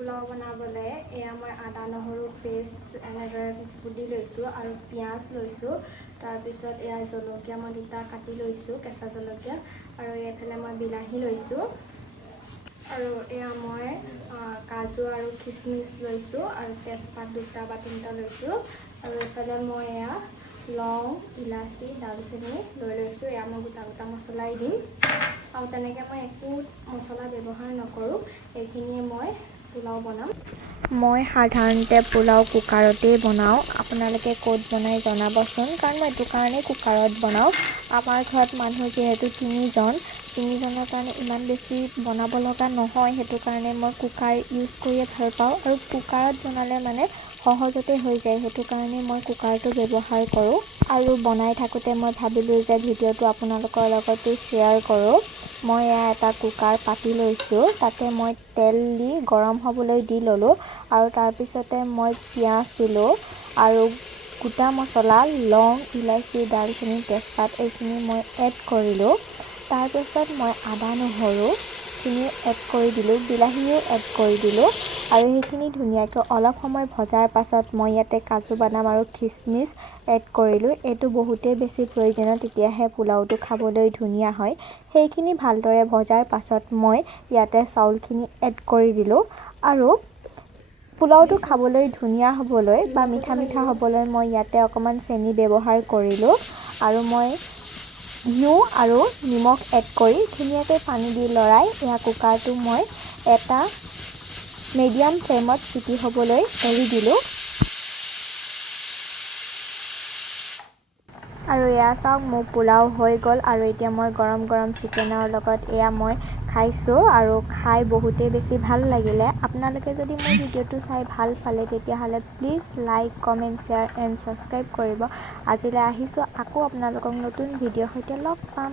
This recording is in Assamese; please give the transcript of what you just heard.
পোলাও বনাবলৈ এয়া মই আদা নহৰু পেষ্ট এনেদৰে কুটি লৈছোঁ আৰু পিঁয়াজ লৈছোঁ। তাৰপিছত এয়া জলকীয়া মই দুটা কাটি লৈছোঁ, কেঁচা জলকীয়া, আৰু এইফালে মই বিলাহী লৈছোঁ। আৰু এয়া মই কাজু আৰু খিচমিচ লৈছোঁ আৰু তেজপাত দুটা বা তিনিটা লৈছোঁ। আৰু এইফালে মই এয়া লং, ইলাচি, দালচেনি লৈ লৈছোঁ। এয়া মই গোটা গোটা মছলাই দিম আৰু তেনেকৈ মই একো মছলা ব্যৱহাৰ নকৰোঁ। এইখিনিয়ে মই পোলাও বনাম। মই সাধাৰণতে পোলাও কুকাৰতেই বনাওঁ। আপোনালোকে ক'ত বনাই জনাবচোন, কাৰণ মই এইটো কাৰণেই কুকাৰত বনাওঁ। আমাৰ ঘৰত মানুহ যিহেতু তিনিজনৰ কাৰণে ইমান বেছি বনাব লগা নহয়, সেইটো কাৰণে মই কুকাৰ ইউজ কৰিয়ে ভাল পাওঁ। আৰু কুকাৰত বনালে মানে সহজতে হৈ যায়, সেইটো কাৰণে মই কুকাৰটো ব্যৱহাৰ কৰোঁ। আৰু বনাই থাকোঁতে মই ভাবিলোঁ যে ভিডিঅ'টো আপোনালোকৰ লগতো শ্বেয়াৰ কৰোঁ। মই এয়া এটা কুকাৰ পাতি লৈছোঁ, তাতে মই তেল দি গৰম হ'বলৈ দি ল'লোঁ। আৰু তাৰপিছতে মই পিঁয়াজ দিলোঁ আৰু গোটা মছলা লং, ইলাচি, দালচেনি, তেজপাত এইখিনি মই এড কৰিলোঁ। তাৰপিছত মই আদা নহৰুখিনি এড কৰি দিলোঁ, বিলাহীও এড কৰি দিলোঁ। আৰু সেইখিনি ধুনীয়াকৈ অলপ সময় ভজাৰ পাছত মই ইয়াতে কাজু বাদাম আৰু খিচমিচ এড কৰিলোঁ। এইটো বহুতেই বেছি প্ৰয়োজনীয়, তেতিয়াহে পোলাওটো খাবলৈ ধুনীয়া হয়। সেইখিনি ভালদৰে ভজাৰ পাছত মই ইয়াতে চাউলখিনি এড কৰি দিলোঁ। আৰু পোলাওটো খাবলৈ ধুনীয়া হ'বলৈ বা মিঠা মিঠা হ'বলৈ মই ইয়াতে অকণমান চেনি ব্যৱহাৰ কৰিলোঁ। আৰু মই ঘিউ আৰু নিমখ এড কৰি ধুনীয়াকৈ পানী দি লৰাই এয়া কুকাৰটো মই এটা মিডিয়াম ফ্লেমত চিটি হ'বলৈ এৰি দিলোঁ। আৰু এয়া চাওক, মোৰ পোলাও হৈ গ'ল। আৰু এতিয়া মই গৰম গৰম চিকেনৰ লগত এয়া মই খাইছোঁ আৰু খাই বহুতেই বেছি ভাল লাগিলে। আপোনালোকে যদি মোৰ ভিডিঅ'টো চাই ভাল পালে তেতিয়াহ'লে please like, comment, share and subscribe কৰিব। আজিলৈ আহিছোঁ, আকৌ আপোনালোকক নতুন ভিডিঅ'ৰ সৈতে লগ পাম।